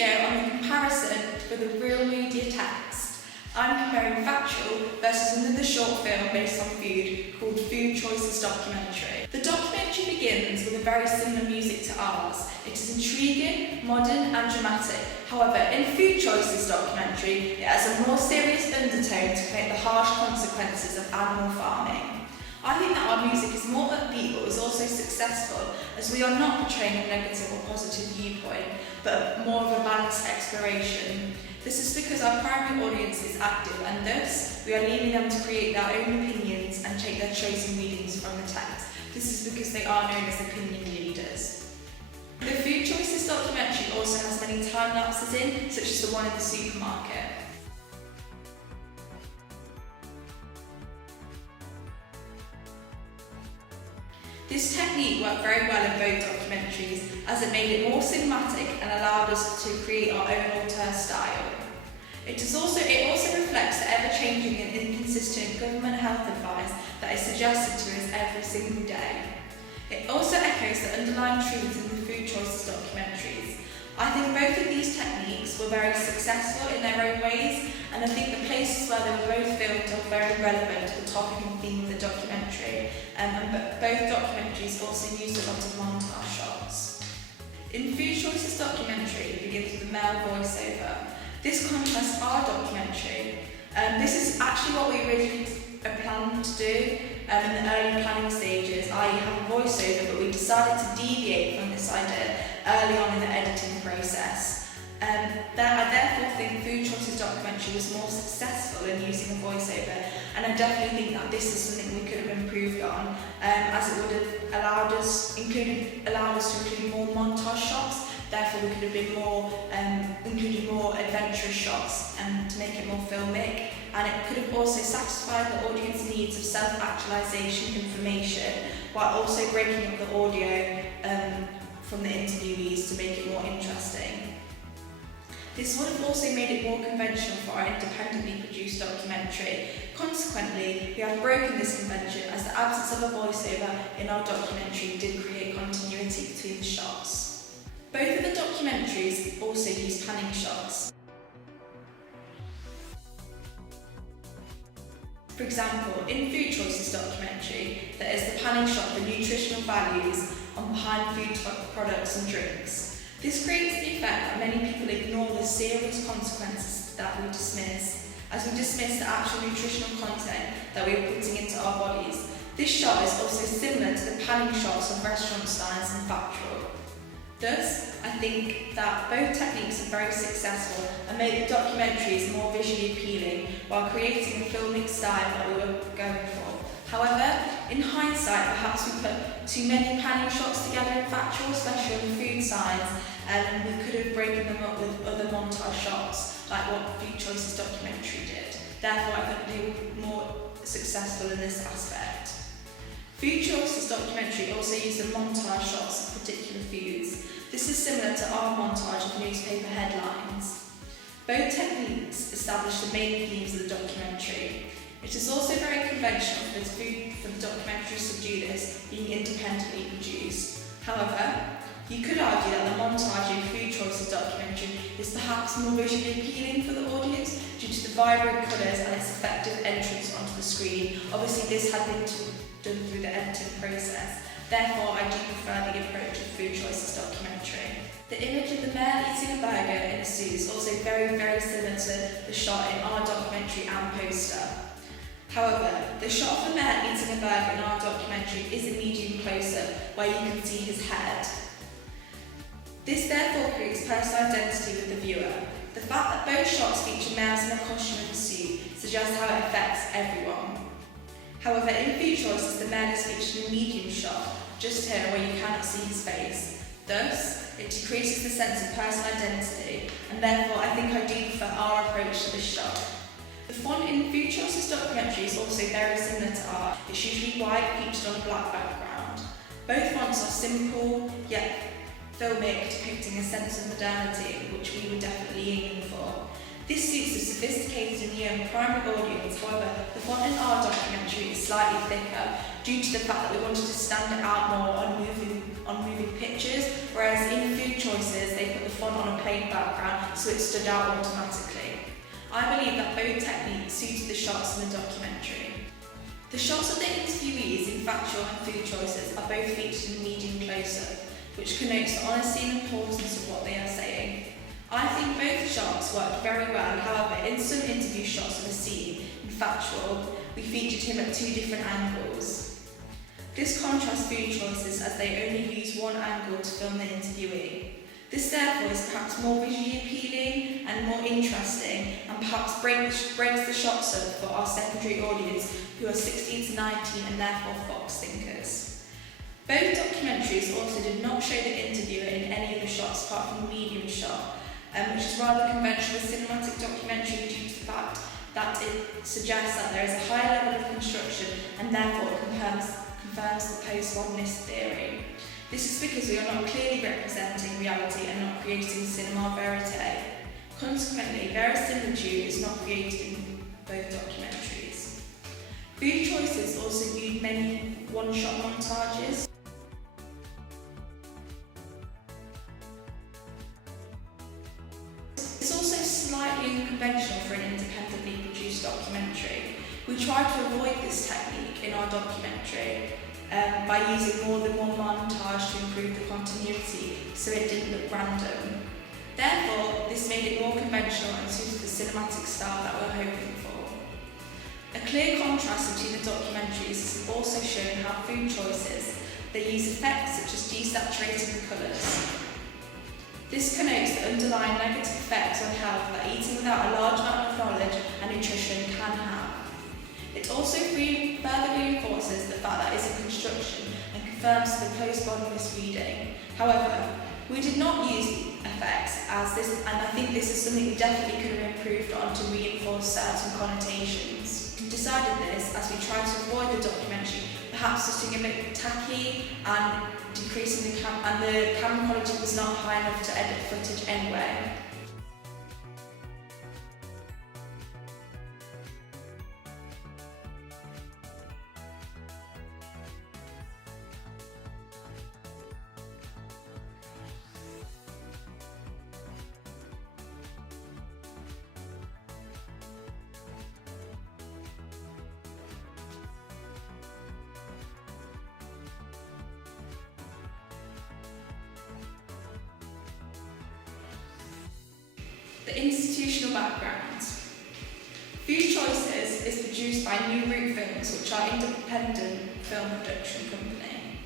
video on the comparison with a real media text. I'm comparing Factual versus another short film based on food called Food Choices Documentary. The documentary begins with a very similar music to ours. It is intriguing, modern and dramatic. However, in Food Choices Documentary, it has a more serious undertone to create the harsh consequences of animal farming. I think that our music is more upbeat but is also successful, as we are not portraying a negative or positive viewpoint, but more of a balanced exploration. This is because our primary audience is active, and thus we are leaving them to create their own opinions and take their chosen readings from the text. This is because they are known as opinion leaders. The Food Choices documentary also has many time lapses in, such as the one in the supermarket. This technique worked very well in both documentaries, as it made it more cinematic and allowed us to create our own auteur style. It also reflects the ever-changing and inconsistent government health advice that is suggested to us every single day. It also echoes the underlying truths in the Food Choices documentaries. I think both of these techniques were very successful in their own ways, and I think the places where they were both filmed are very relevant to the topic and theme of the documentary, and both documentaries also used a lot of montage shots. In Food Choices documentary, it begins with a male voiceover. This contrasts our documentary. This is actually what we originally planned to do in the early planning stages, i.e. have a voiceover, but we decided to deviate from this idea early on in the editing process. I therefore think Food Choices documentary was more successful in using a voiceover, and I definitely think that this is something we could have improved on, as it would have allowed us to include more montage shots. Therefore, we could have been included more adventurous shots to make it more filmic, and it could have also satisfied the audience needs of self-actualization information while also breaking up the audio from the interviewees to make it more interesting. This would have also made it more conventional for our independently produced documentary. Consequently, we have broken this convention, as the absence of a voiceover in our documentary did create continuity between the shots. Both of the documentaries also use panning shots. For example, in Food Choices documentary, there is the panning shot for nutritional values on behind food products and drinks. This creates the effect that many people ignore the serious consequences that we dismiss, as we dismiss the actual nutritional content that we are putting into our bodies. This shot is also similar to the panning shots of restaurant signs and Factual. Thus, I think that both techniques are very successful and made the documentaries more visually appealing while creating a filmic style that we were going for. However, in hindsight, perhaps we put too many panning shots together in Factual, especially on the food signs, and we could have broken them up with other montage shots, like what Food Choices documentary did. Therefore, I think they were more successful in this aspect. Food Choices documentary also used the montage shots of particular foods. This is similar to our montage of newspaper headlines. Both techniques establish the main themes of the documentary. It is also very conventional for the documentaries to do this, being independently produced. However, you could argue that the montage in Food Choices documentary is perhaps more visually appealing for the audience due to the vibrant colours and its effective entrance onto the screen. Obviously, this had been done through the editing process. Therefore, I do prefer the approach of Food Choices documentary. The image of the male eating a burger in a suit is also very, very similar to the shot in our documentary and poster. However, the shot of the male eating a burger in our documentary is a medium close-up where you can see his head. This therefore creates personal identity with the viewer. The fact that both shots feature males in a costume and a suit suggests how it affects everyone. However, in Food Choices, the male is featured in a medium shot, just here where you cannot see his face. Thus, it decreases the sense of personal identity, and therefore I think I do prefer our approach to this shot. The font in Food Choices documentary is also very similar to ours. It's usually white, featured on a black background. Both fonts are simple, yet filmic, depicting a sense of modernity, which we were definitely aiming for. This suits a sophisticated and young primary audience. However, the font in our documentary is slightly thicker due to the fact that we wanted to stand it out more on moving pictures, whereas in Food Choices they put the font on a plain background so it stood out automatically. I believe that both techniques suited the shots in the documentary. The shots of the interviewees in Factual and Food Choices are both featured in medium close-up, which connotes the honesty and importance of what they are saying. I think both shots worked very well. However, in some interview shots of the scene in Factual, we featured him at two different angles. This contrasts Food Choices as they only use one angle to film the interviewee. This therefore is perhaps more visually appealing and more interesting, and perhaps breaks the shots up for our secondary audience who are 16 to 19 and therefore Fox thinkers. Both documentaries also did not show the interviewer in any of the shots apart from the medium shot, which is rather conventional cinematic documentary due to the fact that it suggests that there is a high level of construction and therefore it confirms the postmodernist theory. This is because we are not clearly representing reality and not creating cinema verite. Consequently, verisimilitude is not created in both documentaries. Food Choices also viewed many one-shot montages. It's also slightly unconventional for an independently produced documentary. We tried to avoid this technique in our documentary by using more than one montage to improve the continuity so it didn't look random. Therefore, this made it more conventional and suited the cinematic style that we're hoping for. A clear contrast between the documentaries is also shown how Food Choices, they use effects such as desaturating the colours. This connotes the underlying negative effects on health that eating without a large amount of knowledge and nutrition can have. It also further reinforces the fact that it's a construction and confirms the postmodernist reading. However, we did not use effects as this, and I think this is something we definitely could have improved on to reinforce certain connotations. We decided this as we tried to avoid the documentary, perhaps just a bit tacky and decreasing the camera quality was not high enough to edit footage anyway. The institutional background. Food Choices is produced by New Route Films, which are an independent film production company.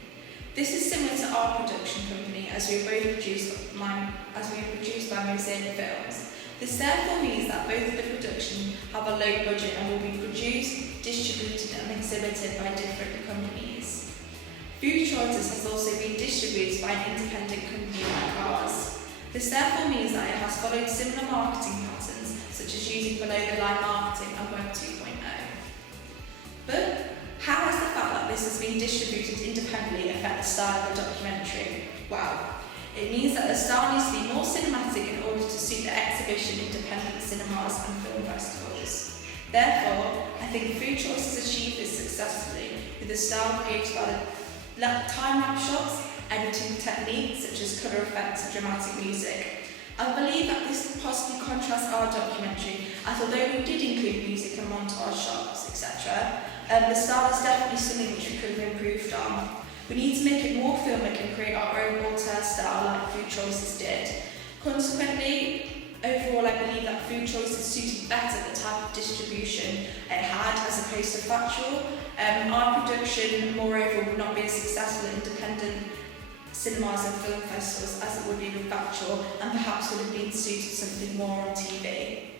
This is similar to our production company as we are both produced by Mosaic Films. This therefore means that both of the production have a low budget and will be produced, distributed and exhibited by different companies. Food Choices has also been distributed by an independent company like ours. This therefore means that it has followed similar marketing patterns, such as using below-the-line marketing and Web 2.0. But how has the fact that this has been distributed independently affect the style of the documentary? Well, it means that the style needs to be more cinematic in order to suit the exhibition independent cinemas and film festivals. Therefore, I think Food Choices achieved this successfully with the style created by the time-lapse shots, editing techniques such as colour effects and dramatic music. I believe that this possibly contrasts our documentary, as although we did include music and montage shots, etc., the style is definitely something which we could have improved on. We need to make it more filmic and create our own auteur style like Food Choices did. Consequently, overall I believe that Food Choices suited better the type of distribution it had as opposed to Factual. Our production, moreover, would not be as successful at independent cinemas and film festivals as it would be with Factual, and perhaps would have been suited something more on TV.